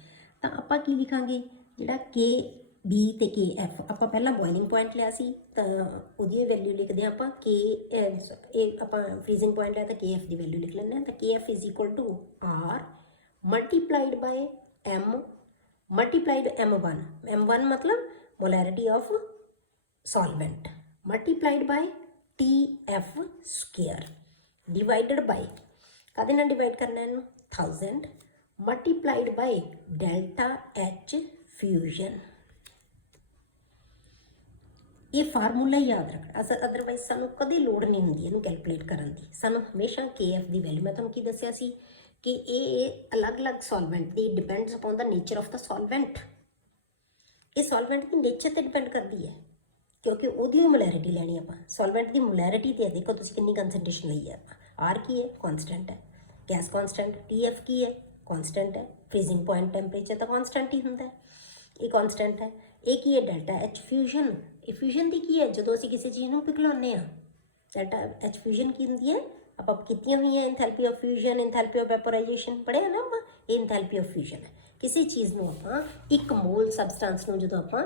ਤਾਂ ਆਪਾਂ ਕੀ ਲਿਖਾਂਗੇ, ਜਿਹੜਾ KB ਅਤੇ KF ਆਪਾਂ ਪਹਿਲਾਂ ਬੋਇਲਿੰਗ ਪੁਆਇੰਟ ਲਿਆ ਸੀ ਤਾਂ ਉਹਦੀ ਵੈਲਿਊ ਲਿਖਦੇ ਹਾਂ ਆਪਾਂ, ਇਹ ਆਪਾਂ ਫਰੀਜ਼ਿੰਗ ਪੁਆਇੰਟ ਲਿਆ ਤਾਂ KF ਦੀ ਵੈਲਿਊ ਲਿਖ ਲੈਂਦੇ ਹਾਂ। ਤਾਂ KF = R multiplied by M multiplied M1, M1 ਮਤਲਬ molarity of solvent, multiplied by TF² divided by, ਕਾਹਦੇ ਨਾਲ ਡਿਵਾਈਡ ਕਰਨਾ ਇਹਨੂੰ, 1000 multiplied by delta H fusion। ਇਹ ਫਾਰਮੂਲਾ ਯਾਦ ਰੱਖਣਾ, ਅਦਰਵਾਈਜ਼ ਸਾਨੂੰ ਕਦੇ ਲੋੜ ਨਹੀਂ ਹੁੰਦੀ ਇਹਨੂੰ ਕੈਲਕੂਲੇਟ ਕਰਨ ਦੀ। ਸਾਨੂੰ ਹਮੇਸ਼ਾ KF ਦੀ ਵੈਲਿਊ, ਮੈਂ ਤੁਹਾਨੂੰ ਕੀ ਦੱਸਿਆ ਸੀ ਕਿ ਇਹ ਅਲੱਗ-ਅਲੱਗ ਸੋਲਵੈਂਟ ਦੀ ਡਿਪੈਂਡਸ ਅਪੋਨ ਦਾ ਨੇਚਰ ਆਫ ਦਾ ਸੋਲਵੈਂਟ। ਇਹ ਸੋਲਵੈਂਟ ਦੀ ਨੇਚਰ 'ਤੇ ਡਿਪੈਂਡ ਕਰਦੀ ਹੈ, ਕਿਉਂਕਿ ਉਹਦੀ ਮੋਲੈਰਿਟੀ ਲੈਣੀ ਆਪਾਂ। ਸੋਲਵੈਂਟ ਦੀ ਮੋਲੈਰਿਟੀ 'ਤੇ ਦੇਖੋ ਤੁਸੀਂ ਕਿੰਨੀ ਕੰਸਨਟ੍ਰੇਸ਼ਨ ਲਈ ਹੈ ਆਪਾਂ। R ਕੀ ਹੈ, ਕੌਨਸਟੈਂਟ ਹੈ। ਗੈਸ ਕੌਨਸਟੈਂਟ। TF ਕੀ ਹੈ, ਕੌਨਸਟੈਂਟ ਹੈ। ਫਰੀਜ਼ਿੰਗ ਪੁਆਇੰਟ ਟੈਂਪਰੇਚਰ ਤਾਂ ਕੌਨਸਟੈਂਟ ਹੀ ਹੁੰਦਾ ਹੈ, ਇਹ ਕੌਨਸਟੈਂਟ ਹੈ। ਇਹ ਕੀ ਹੈ, ਡੈਲਟਾ H ਫਿਊਜ਼ਨ। ਇਹ ਫਿਊਜ਼ਨ ਦੀ ਕੀ ਹੈ, ਜਦੋਂ ਅਸੀਂ ਕਿਸੇ ਚੀਜ਼ ਨੂੰ ਪਿਘਲਾਉਂਦੇ ਹਾਂ, ਡੈਲਟਾ H ਫਿਊਜ਼ਨ ਕੀ ਹੁੰਦੀ ਹੈ, ਆਪਾਂ ਕੀਤੀਆਂ ਹੋਈਆਂ ਇੰਥੈਲਪੀ ਆਫ ਫਿਊਜ਼ਨ, ਇੰਥੈਲਪੀ ਆਫ ਵੈਪੋਰਾਈਜੇਸ਼ਨ ਪੜ੍ਹਿਆ ਨਾ ਆਪਾਂ, ਇਹ ਇੰਥੈਲਪੀ ਆਫ ਫਿਊਜ਼ਨ ਹੈ। ਕਿਸੇ ਚੀਜ਼ ਨੂੰ ਆਪਾਂ 1 ਮੋਲ ਸਬਸਟੈਂਸ ਨੂੰ ਜਦੋਂ ਆਪਾਂ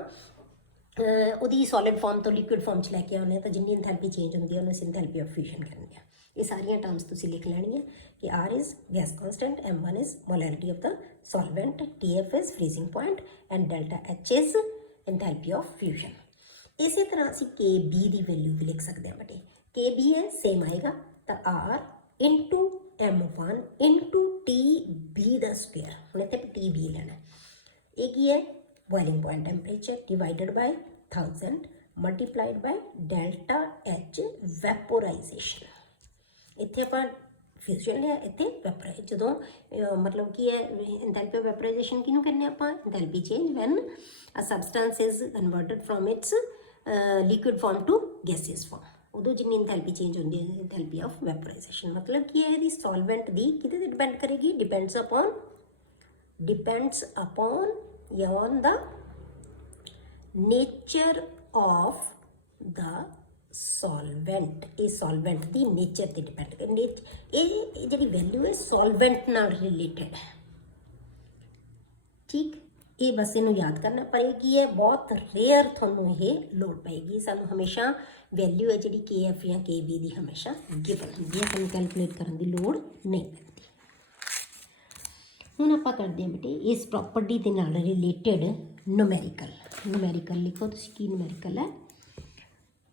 ਉਹਦੀ ਸੋਲਿਡ ਫਾਰਮ ਤੋਂ ਲਿਕੁਇਡ ਫਾਰਮ 'ਚ ਲੈ ਕੇ ਆਉਂਦੇ ਹਾਂ ਤਾਂ ਜਿੰਨੀ ਇੰਥੈਲਪੀ ਚੇਂਜ ਹੁੰਦੀ ਹੈ ਉਹਨੂੰ ਅਸੀਂ ਇੰਥੈਲਪੀ ਆਫ ਫਿਊਜ਼ਨ ਕਹਿੰਦੇ ਹਾਂ। ਇਹ ਸਾਰੀਆਂ ਟਰਮਸ ਤੁਸੀਂ ਲਿਖ ਲੈਣੀਆਂ ਕਿ R is gas constant, M1 is molarity of the solvent, TF is freezing point and delta H is enthalpy of fusion। ਇਸੇ ਤਰ੍ਹਾਂ ਅਸੀਂ KB ਦੀ ਵੈਲਿਊ ਵੀ ਲਿਖ ਸਕਦੇ ਹਾਂ ਬੇਟੇ। KB ਹੈ ਸੇਮ ਆਏਗਾ ਤਾਂ R into M1 into TB ਦਾ ਸਕੁਅਰ। ਹੁਣ ਇੱਥੇ TB ਲੈਣਾ। ਇਹ ਕੀ ਹੈ, boiling point temperature divided by 1000 multiplied by delta H vaporization। ਇੱਥੇ ਆਪਾਂ ਫਿਊਜ਼ਨ ਲਿਆ, ਇੱਥੇ ਵੈਪੋਰਾਈਜ਼। ਜਦੋਂ ਮਤਲਬ ਕੀ ਹੈ, ਇੰਥੈਲਪੀ ਆਫ ਵੈਪੋਰਾਈਜ਼ੇਸ਼ਨ ਕਿਹਨੂੰ ਕਹਿੰਦੇ ਆਪਾਂ, enthalpy change when a substance is converted from its liquid form to gaseous form ਉਦੋਂ ਜਿੰਨੀ ਇੰਥੈਲਪੀ ਚੇਂਜ ਹੁੰਦੀ ਹੈ ਇੰਥੈਲਪੀ ਆਫ ਵੈਪੋਰਾਈਜੇਸ਼ਨ मतलब कि ਇਹਦੀ ਸੋਲਵੈਂਟ ਦੀ ਕਿਹਦੇ ਤੇ ਡਿਪੈਂਡ ਕਰੇਗੀ depends upon या on the nature of the solvent ਇਹ solvent ਦੀ nature ਤੇ ਡਿਪੈਂਡ ਕਰ ਇਹ ਜਿਹੜੀ ਵੈਲਿਊ ਹੈ solvent ਨਾਲ ਰਿਲੇਟਡ ਹੈ ठीक ਇਹ ਬਸ ਇਹਨੂੰ ਯਾਦ ਕਰਨਾ ਪਏਗੀ ਹੈ ਬਹੁਤ ਰੇਅਰ ਤੁਹਾਨੂੰ ਇਹ ਲੋੜ ਪਏਗੀ ਸਾਨੂੰ ਹਮੇਸ਼ਾ ਵੈਲਿਊ ਹੈ ਜਿਹੜੀ KF ਜਾਂ KB ਦੀ ਹਮੇਸ਼ਾ ਗਿਵਨ ਹੁੰਦੀ ਹੈ ਸਾਨੂੰ ਕੈਲਕੂਲੇਟ ਕਰਨ ਦੀ ਲੋੜ ਨਹੀਂ ਪੈਂਦੀ ਹੁਣ ਆਪਾਂ ਕਰਦੇ ਹਾਂ ਬੇਟੇ ਇਸ ਪ੍ਰੋਪਰਟੀ ਦੇ ਨਾਲ ਰਿਲੇਟਡ ਨੂਮੈਰੀਕਲ ਲਿਖੋ ਤੁਸੀਂ ਕੀ ਨੂਮੈਰੀਕਲ ਹੈ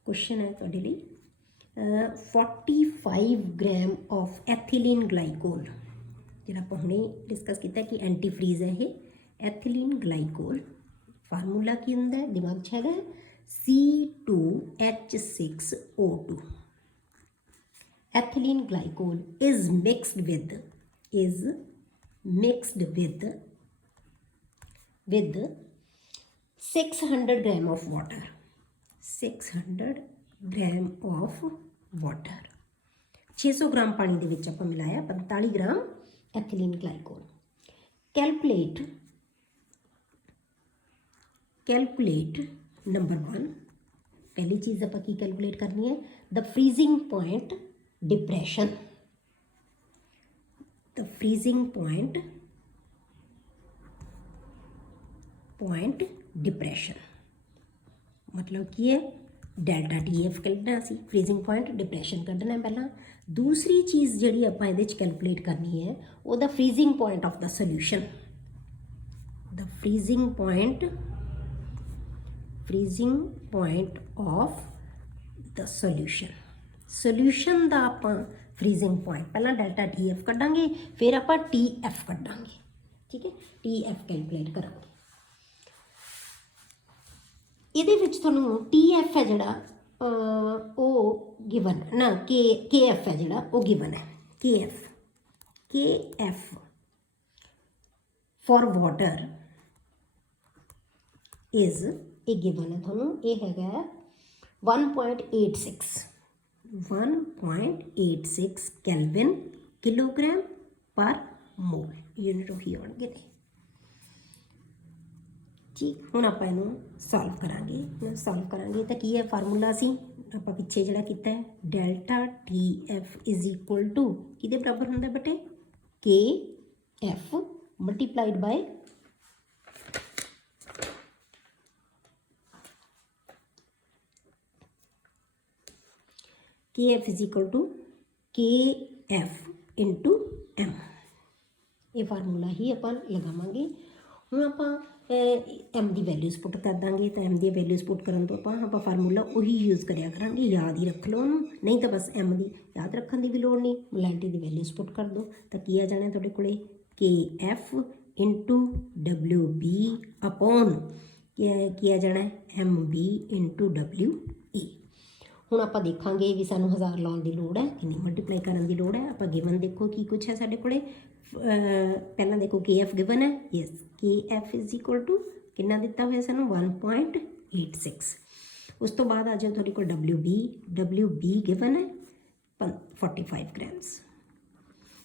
क्वेश्चन है ਤੁਹਾਡੇ ਲਈ 45 ग्राम ऑफ एथिलीन ग्लाइकोल ਜਿਹੜਾ ਆਪਾਂ ਹੁਣੇ ਡਿਸਕਸ ਕੀਤਾ ਕਿ ਐਂਟੀ ਫਰੀਜ਼ ਹੈ ਇਹ एथिलीन ग्लाइकोल फार्मूला की ਹੁੰਦਾ दिमाग 'ਚ ਹੈਗਾ C2H6O2 ethylene glycol is mixed with 600 gram of water 600 gram of water 600 ग्राम पानी ਦੇ ਵਿੱਚ ਆਪਾਂ ਮਿਲਾਇਆ 45 ग्राम एथिलीन ग्लाइकोल कैलकुलेट नंबर 1 पहली चीज़ आप की कैलकुलेट करनी है the freezing point depression the freezing point depression मतलब की है डेल्टा TF कढ़ना सी फ्रीजिंग पॉइंट डिप्रेशन कढ़ना है पहला दूसरी चीज़ जी आप कैलकुलेट करनी है वो the freezing point of the solution the freezing point of the solution का आप फ्रीजिंग पॉइंट पहला डेल्टा TF कढ़ांगे फिर आप TF कढ़ांगे ठीक है TF कैलकुलेट करांगे ਇਹਦੇ ਵਿੱਚ ਤੁਹਾਨੂੰ TF ਹੈ ਜਿਹੜਾ ਉਹ ਗਿਵਨ ਨਾ KF ਹੈ ਜਿਹੜਾ ਉਹ ਗਿਵਨ ਹੈ KF ਫॉर ਵਾਟਰ ਇਜ਼ ਇਹ ਗਿਵਨ ਹੈ ਤੁਹਾਨੂੰ ਇਹ ਹੈਗਾ 1.86 ਕੈਲਵਿਨ ਕਿਲੋਗ੍ਰਾਮ ਪਰ ਮੋਲ ਯੂਨਿਟ ਉਹੀ ਆਉਣਗੇ ਨੇ ठीक हुण आपां इहनूं सॉल्व करांगे तो की है फार्मूला सी आपां पिछे जिहड़ा कीता है delta TF is equal to किहदे बराबर हुंदा बेटे KF multiplied by KF is equal to KF into M ये फार्मूला ही आपां लगावांगे हुण आपां M ਦੀ ਵੈਲਿਊਜ਼ ਪੁੱਟ ਕਰ ਦਾਂਗੇ ਤਾਂ M ਦੀ ਵੈਲਿਊਜ਼ ਪੁੱਟ ਕਰਨ ਤੋਂ ਆਪਾਂ ਫਾਰਮੂਲਾ ਉਹੀ ਯੂਜ਼ ਕਰਿਆ ਕਰਾਂਗੇ ਯਾਦ ਹੀ ਰੱਖ ਲਓ ਉਹਨੂੰ ਨਹੀਂ ਤਾਂ ਬਸ M ਦੀ ਯਾਦ ਰੱਖਣ ਦੀ ਵੀ ਲੋੜ ਨਹੀਂ ਮੋਲੈਰਿਟੀ ਦੀ ਵੈਲਿਊਜ਼ ਪੁੱਟ ਕਰ ਦਿਓ ਤਾਂ ਕੀ ਆ ਜਾਣਾ ਤੁਹਾਡੇ ਕੋਲੇ KF ਇੰਟੂ WB ਅਪੋਨ ਕੀ ਆ ਜਾਣਾ MB ਇੰਟੂ WE ਹੁਣ ਆਪਾਂ ਦੇਖਾਂਗੇ ਵੀ ਸਾਨੂੰ 1000 ਲਾਉਣ ਦੀ ਲੋੜ ਹੈ ਕਿੰਨੀ ਮਲਟੀਪਲਾਈ ਕਰਨ ਦੀ ਲੋੜ ਹੈ ਆਪਾਂ ਗਿਵਨ ਦੇਖੋ ਕੀ ਕੁਛ ਹੈ ਸਾਡੇ ਕੋਲੇ पहला देखो KF गिवन है yes KF is equal to कितना दिता हुआ सानू 1.86 उस तो बाद आ जाओ थोड़ी को WB गिवन है 45 ग्राम्स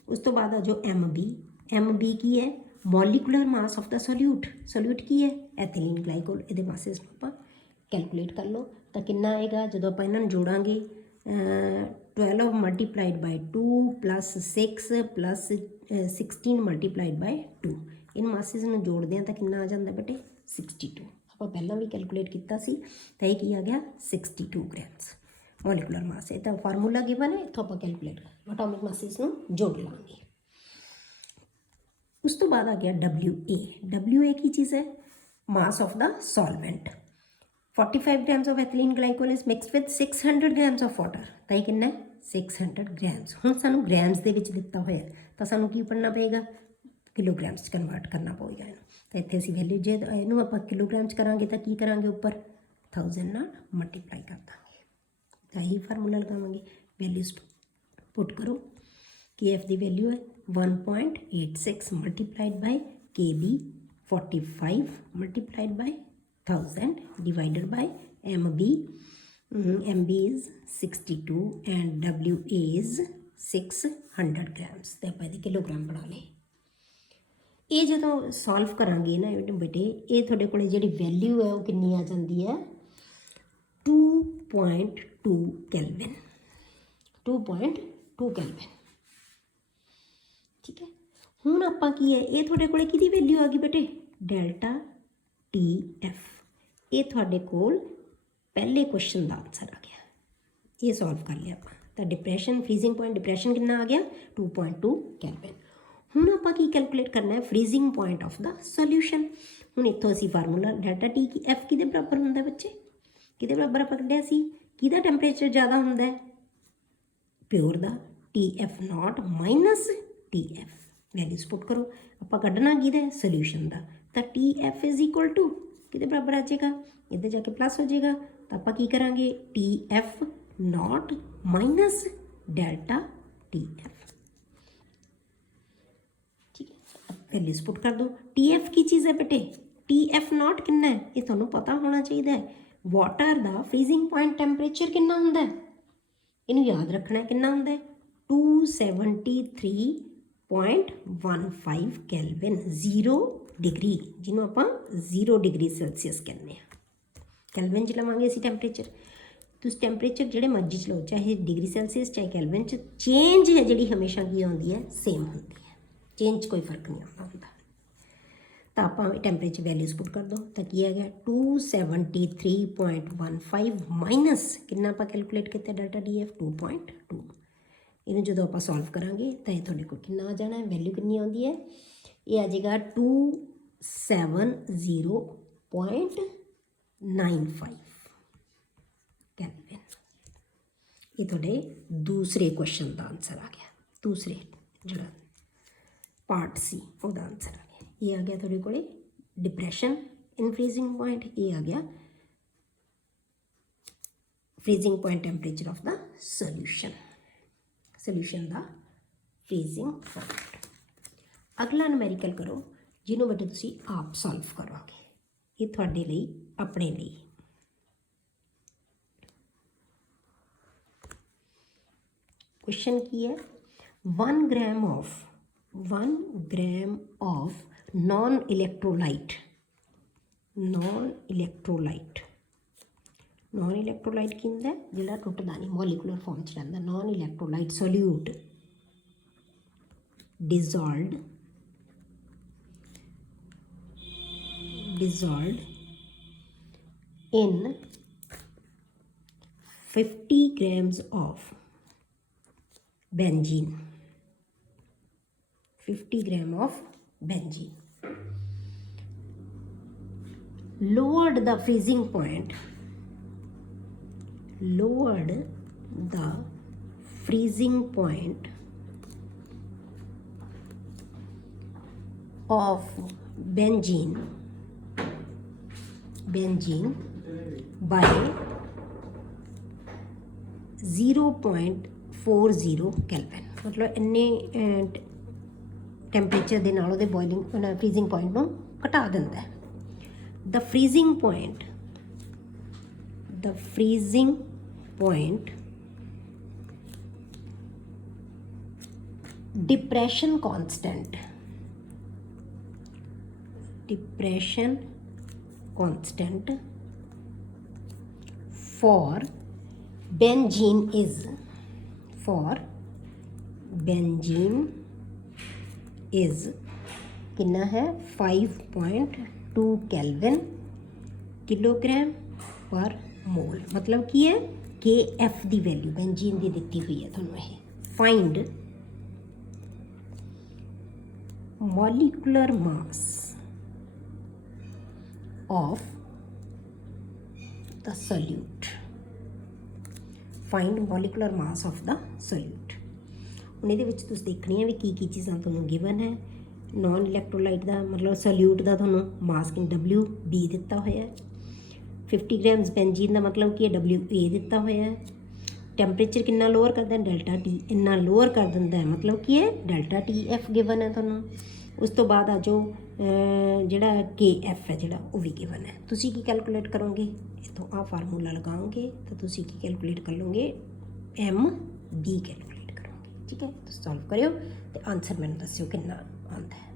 उस तो बाद आ जाओ MB की है molecular mass of the solute की है एथिलीन ग्लाइकोल ये मासेस आप कैलकुलेट कर लो तो कितना आएगा जो आप इन्होंने जोड़ांगे 12 multiplied by 2 plus 6 plus 16 multiplied by 2 in masses में जोड़ते हैं तो कितना आ जाता बेटे 62 आप पहला भी कैलकुलेट किया सी तो ये आ गया 62 ग्राम्स मॉलिकुलर मास है तो फार्मूला गिवन है इतों आप कैलकुलेट कर एटॉमिक मासिस में जोड़ लाँगे उस तो बाद आ गया WA की चीज़ है मास of the solvent 45 grams of ethylene glycol is mixed with 600 grams of water ਤਾਂ ਇਹ ਕਿੰਨਾ 600 grams ਹੁਣ ਸਾਨੂੰ ਗ੍ਰਾਮਸ ਦੇ ਵਿੱਚ ਦਿੱਤਾ ਹੋਇਆ ਤਾਂ ਸਾਨੂੰ ਕੀ ਪੜਨਾ ਪਏਗਾ ਕਿਲੋਗ੍ਰਾਮਸ ਕਨਵਰਟ ਕਰਨਾ ਪਵੇਗਾ ਇਹਨੂੰ ਤਾਂ ਇੱਥੇ ਅਸੀਂ ਵੈਲਿਊ ਜੇ ਇਹਨੂੰ ਆਪਾਂ ਕਿਲੋਗ੍ਰਾਮਸ ਕਰਾਂਗੇ ਤਾਂ ਕੀ ਕਰਾਂਗੇ ਉੱਪਰ 1000 ਨਾਲ ਮਲਟੀਪਲਾਈ ਕਰ ਦਾਂਗੇ ਤਾਂ ਇਹ ਫਾਰਮੂਲਾ ਲਗਾਵਾਂਗੇ ਵੈਲਿਊਜ਼ ਪੁੱਟ ਕਰੋ KF ਦੀ ਵੈਲਿਊ ਹੈ 1.86 ਮਲਟੀਪਲਾਈਡ ਬਾਈ KB 45 ਮਲਟੀਪਲਾਈਡ by 1000 divided by MB MB is 62 and WA is 600 grams ਤੇ ਆਪਾਂ ਇਹਦੇ ਕਿਲੋਗ੍ਰਾਮ ਬਣਾ ਲਏ। ਇਹ ਜਦੋਂ ਸੋਲਵ ਕਰਾਂਗੇ ਨਾ ਬੇਟੇ, ਇਹ ਤੁਹਾਡੇ ਕੋਲ ਜਿਹੜੀ ਵੈਲਿਊ ਹੈ ਉਹ ਕਿੰਨੀ ਆ ਜਾਂਦੀ ਹੈ 2.2 ਕੈਲਵਿਨ। 2.2 ਕੈਲਵਿਨ, ਠੀਕ ਹੈ। ਹੁਣ ਆਪਾਂ ਕੀ ਹੈ, ਇਹ ਤੁਹਾਡੇ ਕੋਲ ਕਿਹਦੀ ਵੈਲਿਊ ਆ ਗਈ ਬੇਟੇ, ਡੈਲਟਾ TF। ਇਹ ਤੁਹਾਡੇ ਕੋਲ ਪਹਿਲੇ ਕੁਐਸਚਨ ਦਾ ਆਨਸਰ ਆ ਗਿਆ, ਇਹ ਸੋਲਵ ਕਰ ਲਿਆ ਆਪਾਂ। ਤਾਂ ਡਿਪਰੈਸ਼ਨ, ਫਰੀਜ਼ਿੰਗ ਪੁਆਇੰਟ ਡਿਪਰੈਸ਼ਨ ਕਿੰਨਾ ਆ ਗਿਆ 2.2 ਕੈਲਵਿਨ। ਹੁਣ ਆਪਾਂ ਕੀ ਕੈਲਕੂਲੇਟ ਕਰਨਾ ਹੈ, ਫਰੀਜ਼ਿੰਗ ਪੁਆਇੰਟ ਆਫ ਦਾ ਸੋਲਿਊਸ਼ਨ। ਹੁਣ ਇੱਥੋਂ ਅਸੀਂ ਫਾਰਮੂਲਾ ਡੈਲਟਾ TF ਕਿਹਦੇ ਬਰਾਬਰ ਹੁੰਦਾ ਬੱਚੇ, ਕਿਹਦੇ ਬਰਾਬਰ ਆਪਾਂ ਕੱਢਿਆ ਸੀ, ਕਿਹਦਾ ਟੈਂਪਰੇਚਰ ਜ਼ਿਆਦਾ ਹੁੰਦਾ ਹੈ, ਪਿਓਰ ਦਾ, TF0 ਮਾਈਨਸ TF। ਵੈਲਿਊਜ਼ ਪੁੱਟ ਕਰੋ, ਆਪਾਂ ਕੱਢਣਾ ਕਿਹਦਾ ਸੋਲਿਊਸ਼ਨ ਦਾ, ਤਾਂ TF ਇਜ਼ ਇਕੁਅਲ ਟੂ ਕਿਹਦੇ ਬਰਾਬਰ ਆ ਜਾਏਗਾ, ਇੱਧਰ ਜਾ ਕੇ ਪਲੱਸ ਹੋ ਜਾਏਗਾ। ਤਾਂ ਆਪਾਂ ਕੀ ਕਰਾਂਗੇ TF0 ਮਾਈਨਸ ਡੈਲਟਾ TF, ਠੀਕ ਹੈ। ਵੈਲਿਊਜ਼ ਪੁੱਟ ਕਰ ਦਿਓ। TF ਕੀ ਚੀਜ਼ ਹੈ ਬੇਟੇ, TF0 ਕਿੰਨਾ ਹੈ, ਇਹ ਤੁਹਾਨੂੰ ਪਤਾ ਹੋਣਾ ਚਾਹੀਦਾ ਹੈ। ਵਾਟਰ ਦਾ ਫਰੀਜ਼ਿੰਗ ਪੁਆਇੰਟ ਟੈਂਪਰੇਚਰ ਕਿੰਨਾ ਹੁੰਦਾ ਹੈ, ਇਹਨੂੰ ਯਾਦ ਰੱਖਣਾ ਹੈ, ਕਿੰਨਾ ਹੁੰਦਾ ਹੈ 273.15 ਕੈਲਵਿਨ, 0 ਡਿਗਰੀ, ਜਿਹਨੂੰ ਆਪਾਂ 0 ਡਿਗਰੀ ਸੈਲਸੀਅਸ ਕਹਿੰਦੇ ਹਾਂ। ਕੈਲਵਿਨ 'ਚ ਲਵਾਂਗੇ ਅਸੀਂ ਟੈਂਪਰੇਚਰ, ਤੁਸੀਂ ਟੈਂਪਰੇਚਰ ਜਿਹੜੇ ਮਰਜ਼ੀ 'ਚ ਲਓ, ਚਾਹੇ ਡਿਗਰੀ ਸੈਲਸੀਅਸ ਚਾਹੇ ਕੈਲਵਿਨ 'ਚ, ਚੇਂਜ ਹੈ ਜਿਹੜੀ ਹਮੇਸ਼ਾ ਕੀ ਆਉਂਦੀ ਹੈ, ਸੇਮ ਹੁੰਦੀ ਹੈ, ਚੇਂਜ 'ਚ ਕੋਈ ਫਰਕ ਨਹੀਂ ਆਉਂਦਾ ਹੁੰਦਾ। ਤਾਂ ਆਪਾਂ ਟੈਂਪਰੇਚਰ ਵੈਲਿਊਜ਼ ਪੁੱਟ ਕਰ ਦਿਓ, ਤਾਂ ਕੀ ਆ ਗਿਆ 273.15 ਮਾਈਨਸ ਕਿੰਨਾ ਆਪਾਂ ਕੈਲਕੂਲੇਟ ਕੀਤਾ ਡੈਲਟਾ TF 2.2। ਇਹਨੂੰ ਜਦੋਂ ਆਪਾਂ ਸੋਲਵ ਕਰਾਂਗੇ ਤਾਂ ਇਹ ਤੁਹਾਡੇ ਕੋਲ ਕਿੰਨਾ ਆ ਜਾਣਾ ਹੈ, ਵੈਲਿਊ ਕਿੰਨੀ ਆਉਂਦੀ ਹੈ, ਇਹ ਆ ਜਾਏਗਾ 270.95 ਕੈਲਵਿਨ। ਇਹ ਤੁਹਾਡੇ ਦੂਸਰੇ ਕੁਐਸਚਨ ਦਾ ਆਨਸਰ ਆ ਗਿਆ, ਦੂਸਰੇ ਜਿਹੜਾ ਪਾਰਟ ਸੀ ਉਹਦਾ ਆਨਸਰ ਆ ਗਿਆ। ਇਹ ਆ ਗਿਆ ਤੁਹਾਡੇ ਕੋਲੇ ਡਿਪਰੈਸ਼ਨ ਇਨ ਫਰੀਜ਼ਿੰਗ ਪੁਆਇੰਟ, ਇਹ ਆ ਗਿਆ ਫਰੀਜ਼ਿੰਗ ਪੁਆਇੰਟ ਟੈਂਪਰੇਚਰ ਆਫ ਦਾ ਸੋਲਿਊਸ਼ਨ, ਸੋਲਿਊਸ਼ਨ ਦਾ ਫਰੀਜ਼ਿੰਗ ਪੁਆਇੰਟ। ਅਗਲਾ ਨੂਮੈਰੀਕਲ ਕਰੋ, ਜਿਹਨੂੰ ਬੇਟੇ ਤੁਸੀਂ ਆਪ ਸੋਲਵ ਕਰੋਗੇ, ਇਹ ਤੁਹਾਡੇ ਲਈ, ਆਪਣੇ ਲਈ। क्वेश्चन की है 1 ग्राम of non electrolyte की ਹੁੰਦਾ ਜਿਹੜਾ ਟੁੱਟਦਾ ਨਹੀਂ, ਮੋਲੀਕੂਲਰ ਫਾਰਮ 'ਚ ਰਹਿੰਦਾ, non electrolyte solute dissolved in 50 grams of benzene, 50 gram of benzene, lowered the freezing point of benzene by 0.40 Kelvin. ਮਤਲਬ ਇੰਨੇ ਟੈਂਪਰੇਚਰ ਦੇ ਨਾਲ ਉਹਦੇ ਬੋਇਲਿੰਗ ਫਰੀਜ਼ਿੰਗ ਪੁਆਇੰਟ ਨੂੰ ਘਟਾ ਦਿੰਦਾ ਹੈ। The freezing point depression constant for benzene is कितना है 5.2 केल्विन किलोग्राम पर मोल। मतलब की है KF की वैल्यू बेंजीन की दी हुई है थोड़ा ये find molecular mass of the solute। Find molecular mass of the solute। ਹੁਣ ਇਹਦੇ ਵਿੱਚ ਤੁਸੀਂ ਦੇਖਣੀ ਹੈ ਵੀ ਕੀ ਚੀਜ਼ਾਂ ਤੁਹਾਨੂੰ ਗਿਵਨ ਹੈ। ਨॉन ਇਲੈਕਟ੍ਰੋਲਾਈਟ ਦਾ ਮਤਲਬ ਸੋਲਿਊਟ ਦਾ ਤੁਹਾਨੂੰ ਮਾਸ WB ਦਿੱਤਾ ਹੋਇਆ ਹੈ। 50 ਗ੍ਰਾਮਸ ਬੈਂਜੀਨ ਦਾ ਮਤਲਬ ਕੀ ਹੈ WA ਦਿੱਤਾ ਹੋਇਆ ਹੈ। ਟੈਂਪਰੇਚਰ ਕਿੰਨਾ ਲੋਅਰ ਕਰਦਾ ਹੈ डेल्टा T, ਇੰਨਾ ਲੋਅਰ ਕਰ ਦਿੰਦਾ ਹੈ। ਮਤਲਬ ਕੀ ਹੈ डेल्टा TF ਗਿਵਨ ਹੈ ਤੁਹਾਨੂੰ। ਉਸ ਤੋਂ ਬਾਅਦ ਆ ਜੋ ਜਿਹੜਾ KF ਹੈ ਜਿਹੜਾ ਉਹ ਵੀ ਗਿਵਨ ਹੈ। ਤੁਸੀਂ ਕੀ ਕੈਲਕੂਲੇਟ ਕਰੋਗੇ, ਇੱਥੋਂ ਆਹ ਫਾਰਮੂਲਾ ਲਗਾਓਗੇ ਤਾਂ ਤੁਸੀਂ ਕੀ ਕੈਲਕੂਲੇਟ ਕਰ ਲਓਗੇ, MD ਕੈਲਕੂਲੇਟ ਕਰੋਗੇ। ਠੀਕ ਹੈ, ਤੁਸੀਂ ਸੋਲਵ ਕਰਿਓ ਤੇ ਆਨਸਰ ਮੈਨੂੰ ਦੱਸਿਓ ਕਿੰਨਾ ਆਉਂਦਾ ਹੈ।